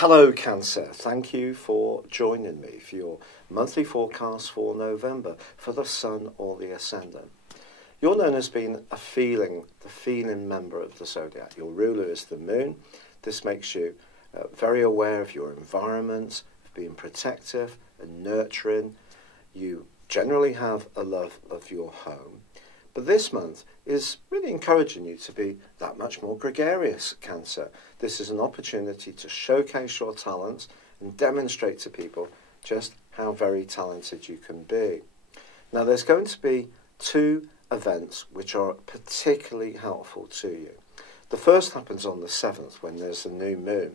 Hello Cancer, thank you for joining me for your monthly forecast for November for the Sun or the Ascendant. You're known as being the feeling member of the Zodiac. Your ruler is the Moon. This makes you very aware of your environment, of being protective and nurturing. You generally have a love of your home. But this month is really encouraging you to be that much more gregarious, Cancer. This is an opportunity to showcase your talents and demonstrate to people just how very talented you can be. Now, there's going to be two events which are particularly helpful to you. The first happens on the 7th when there's a new moon.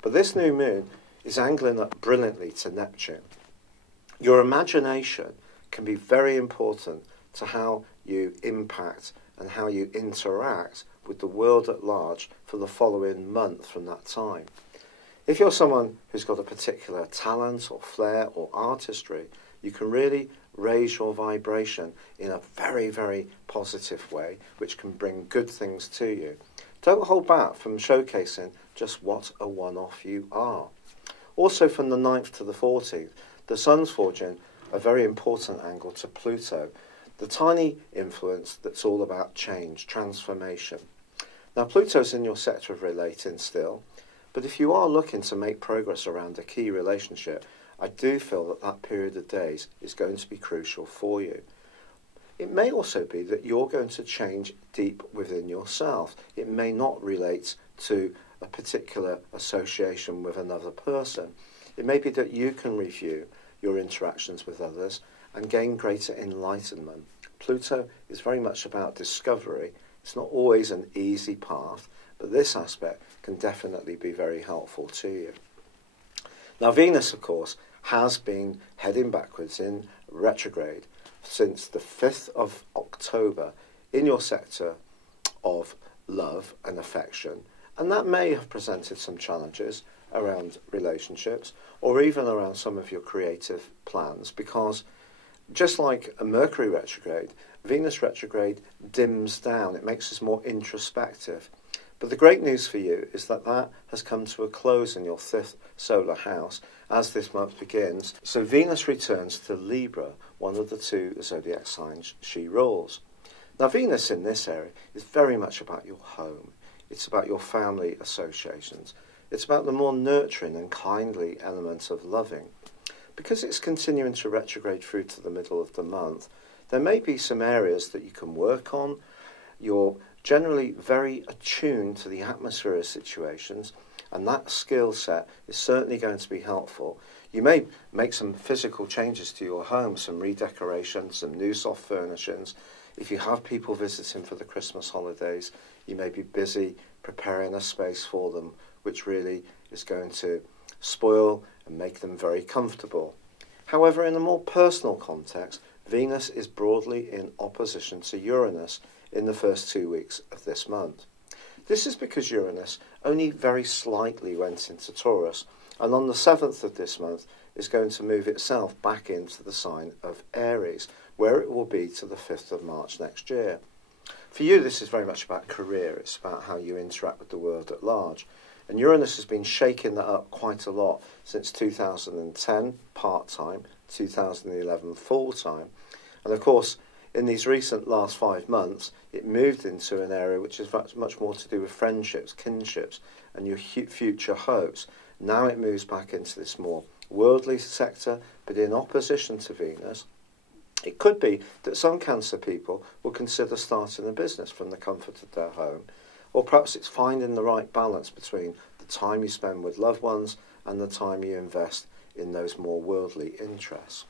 But this new moon is angling up brilliantly to Neptune. Your imagination can be very important to how you impact and how you interact with the world at large for the following month from that time. If you're someone who's got a particular talent or flair or artistry, you can really raise your vibration in a very, very positive way, which can bring good things to you. Don't hold back from showcasing just what a one-off you are. Also, from the 9th to the 14th, the Sun's forging a very important angle to Pluto, the tiny influence that's all about change, transformation. Now, Pluto's in your sector of relating still, but if you are looking to make progress around a key relationship, I do feel that that period of days is going to be crucial for you. It may also be that you're going to change deep within yourself. It may not relate to a particular association with another person. It may be that you can review your interactions with others and gain greater enlightenment. Pluto is very much about discovery. It's not always an easy path, but this aspect can definitely be very helpful to you. Now, Venus, of course, has been heading backwards in retrograde since the 5th of October in your sector of love and affection, and that may have presented some challenges around relationships or even around some of your creative plans, because just like a Mercury retrograde, Venus retrograde dims down. It makes us more introspective. But the great news for you is that that has come to a close in your 5th solar house as this month begins. So Venus returns to Libra, one of the two zodiac signs she rules. Now, Venus in this area is very much about your home. It's about your family associations. It's about the more nurturing and kindly elements of loving. Because it's continuing to retrograde through to the middle of the month, there may be some areas that you can work on. You're generally very attuned to the atmosphere of situations, and that skill set is certainly going to be helpful. You may make some physical changes to your home, some redecorations, some new soft furnishings. If you have people visiting for the Christmas holidays, you may be busy preparing a space for them, which really is going to spoil and make them very comfortable. However, in a more personal context, Venus is broadly in opposition to Uranus in the first 2 weeks of this month. This is because Uranus only very slightly went into Taurus, and on the 7th of this month is going to move itself back into the sign of Aries, where it will be to the 5th of March next year. For you, this is very much about career. It's about how you interact with the world at large. And Uranus has been shaking that up quite a lot since 2010, part-time, 2011, full-time. And of course, in these recent last 5 months, it moved into an area which is much more to do with friendships, kinships, and your future hopes. Now it moves back into this more worldly sector, but in opposition to Venus. It could be that some Cancer people will consider starting a business from the comfort of their home, or perhaps it's finding the right balance between the time you spend with loved ones and the time you invest in those more worldly interests.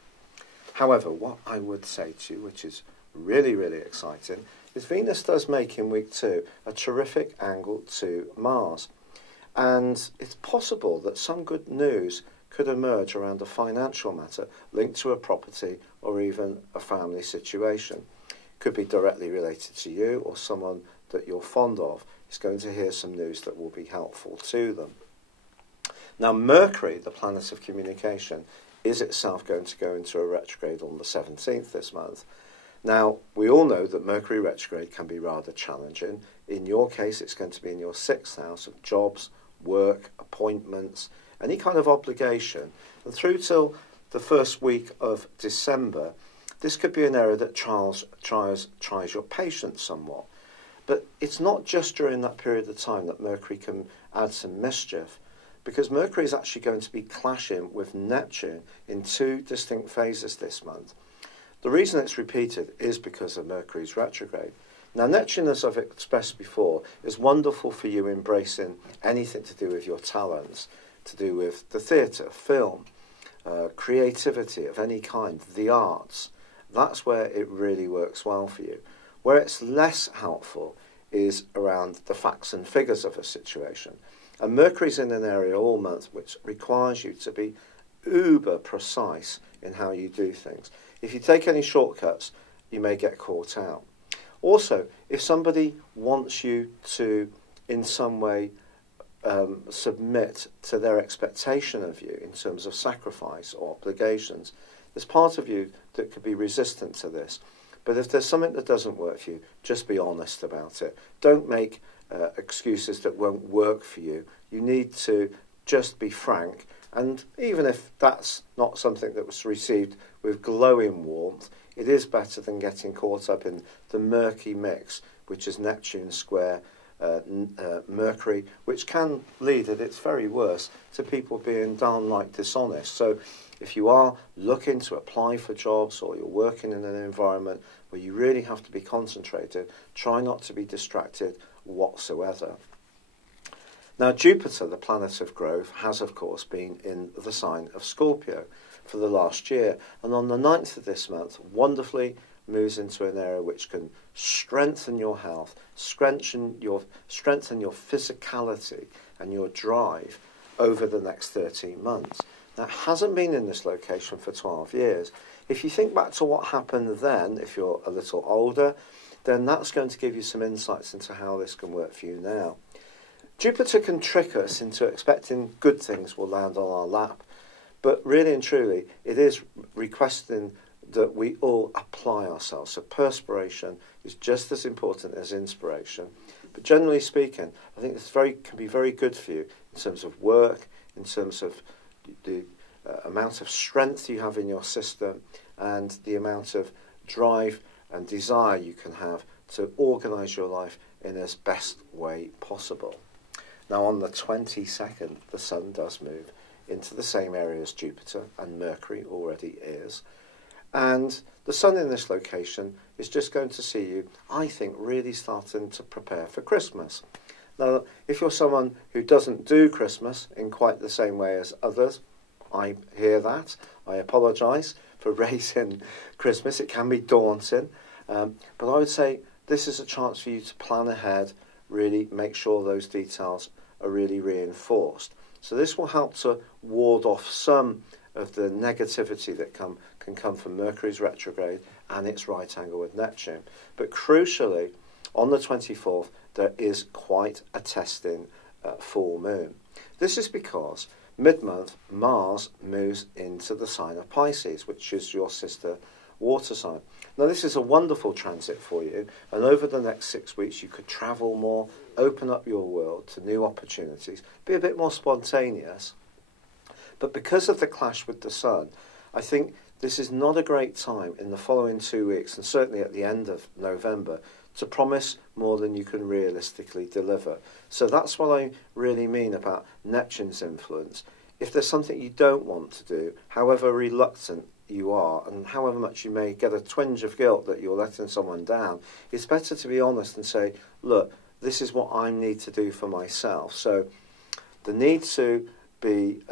However, what I would say to you, which is really, really exciting, is Venus does make in week 2 a terrific angle to Mars. And it's possible that some good news could emerge around a financial matter linked to a property or even a family situation. It could be directly related to you or someone that you're fond of is going to hear some news that will be helpful to them. Now, Mercury, the planet of communication, is itself going to go into a retrograde on the 17th this month. Now, we all know that Mercury retrograde can be rather challenging. In your case, it's going to be in your 6th house of jobs, work, appointments, any kind of obligation. And through till the first week of December, this could be an area that tries your patience somewhat. But it's not just during that period of time that Mercury can add some mischief, because Mercury is actually going to be clashing with Neptune in two distinct phases this month. The reason it's repeated is because of Mercury's retrograde. Now, Neptune, as I've expressed before, is wonderful for you embracing anything to do with your talents, to do with the theatre, film, creativity of any kind, the arts. That's where it really works well for you. Where it's less helpful is around the facts and figures of a situation. And Mercury's in an area all month which requires you to be uber precise in how you do things. If you take any shortcuts, you may get caught out. Also, if somebody wants you to, in some way, submit to their expectation of you in terms of sacrifice or obligations, there's part of you that could be resistant to this. But if there's something that doesn't work for you, just be honest about it. Don't make excuses that won't work for you. You need to just be frank. And even if that's not something that was received with glowing warmth, it is better than getting caught up in the murky mix, which is Neptune square Mercury, which can lead at its very worst to people being downright dishonest. So if you are looking to apply for jobs, or you're working in an environment where you really have to be concentrated, try not to be distracted whatsoever. Now, Jupiter, the planet of growth, has of course been in the sign of Scorpio for the last year, and on the 9th of this month wonderfully moves into an area which can strengthen your health, strengthen your physicality and your drive over the next 13 months. Now, it hasn't been in this location for 12 years. If you think back to what happened then, if you're a little older, then that's going to give you some insights into how this can work for you now. Jupiter can trick us into expecting good things will land on our lap, but really and truly, it is requesting that we all apply ourselves. So perspiration is just as important as inspiration. But generally speaking, I think this can be very good for you in terms of work, in terms of the amount of strength you have in your system, and the amount of drive and desire you can have to organise your life in as best way possible. Now, on the 22nd, the Sun does move into the same area as Jupiter, and Mercury already is. And the Sun in this location is just going to see you, I think, really starting to prepare for Christmas. Now, if you're someone who doesn't do Christmas in quite the same way as others, I hear that. I apologise for raising Christmas. It can be daunting. But I would say this is a chance for you to plan ahead, really make sure those details are really reinforced. So this will help to ward off some of the negativity that can come from Mercury's retrograde and its right angle with Neptune. But crucially, on the 24th, there is quite a testing full moon. This is because mid-month, Mars moves into the sign of Pisces, which is your sister water sign. Now, this is a wonderful transit for you, and over the next 6 weeks, you could travel more, open up your world to new opportunities, be a bit more spontaneous. But because of the clash with the Sun, I think this is not a great time in the following 2 weeks, and certainly at the end of November, to promise more than you can realistically deliver. So that's what I really mean about Neptune's influence. If there's something you don't want to do, however reluctant you are, and however much you may get a twinge of guilt that you're letting someone down, it's better to be honest and say, look, this is what I need to do for myself. So the need to be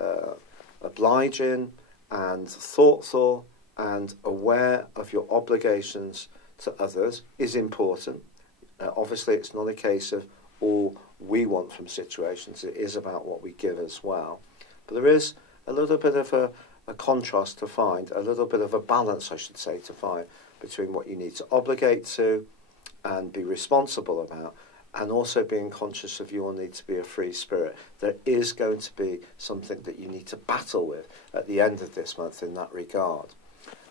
obliging and thoughtful and aware of your obligations to others is important. Obviously, it's not a case of all we want from situations. It is about what we give as well. But there is a little bit of a contrast to find, a little bit of a balance, I should say, to find between what you need to obligate to and be responsible about, and also being conscious of your need to be a free spirit. There is going to be something that you need to battle with at the end of this month in that regard.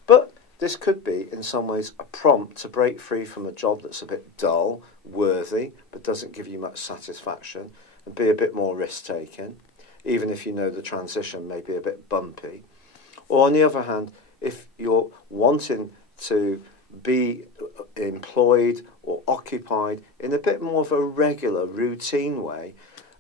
But this could be, in some ways, a prompt to break free from a job that's a bit dull, worthy, but doesn't give you much satisfaction, and be a bit more risk-taking, even if you know the transition may be a bit bumpy. Or on the other hand, if you're wanting to be employed or occupied in a bit more of a regular, routine way,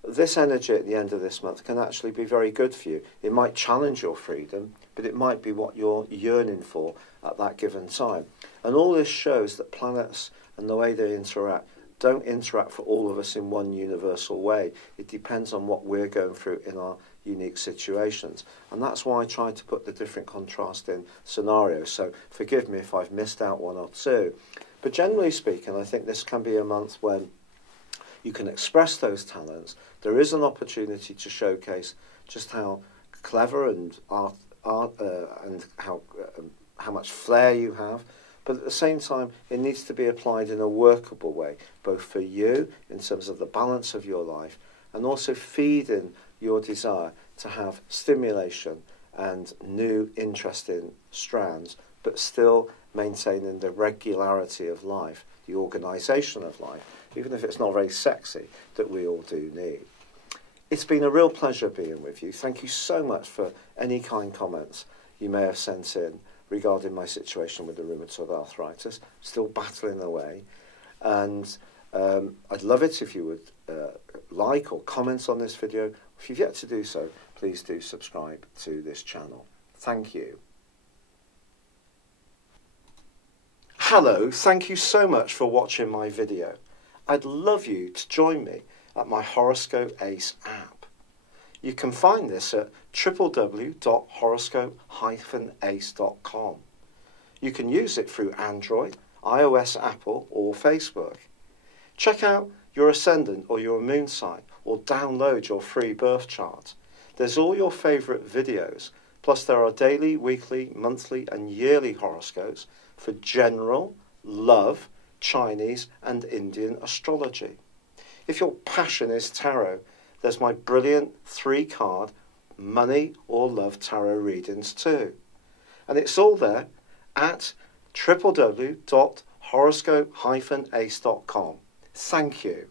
this energy at the end of this month can actually be very good for you. It might challenge your freedom, but it might be what you're yearning for at that given time. And all this shows that planets and the way they interact don't interact for all of us in one universal way. It depends on what we're going through in our unique situations. And that's why I try to put the different contrasting scenarios. So forgive me if I've missed out one or two. But generally speaking, I think this can be a month when you can express those talents. There is an opportunity to showcase just how clever and and how much flair you have. But at the same time, it needs to be applied in a workable way, both for you in terms of the balance of your life and also feeding your desire to have stimulation and new interesting strands, but still maintaining the regularity of life, the organisation of life, even if it's not very sexy, that we all do need. It's been a real pleasure being with you. Thank you so much for any kind comments you may have sent in regarding my situation with the rheumatoid arthritis. Still battling away. And I'd love it if you would like or comment on this video. If you've yet to do so, please do subscribe to this channel. Thank you. Hello, thank you so much for watching my video. I'd love you to join me at my Horoscope Ace app. You can find this at www.horoscope-ace.com. You can use it through Android, iOS, Apple or Facebook. Check out your ascendant or your moon sign or download your free birth chart. There's all your favourite videos, plus there are daily, weekly, monthly and yearly horoscopes for general, love, Chinese and Indian astrology. If your passion is tarot, there's my brilliant 3-card money or love tarot readings too. And it's all there at www.horoscope-ace.com. Thank you.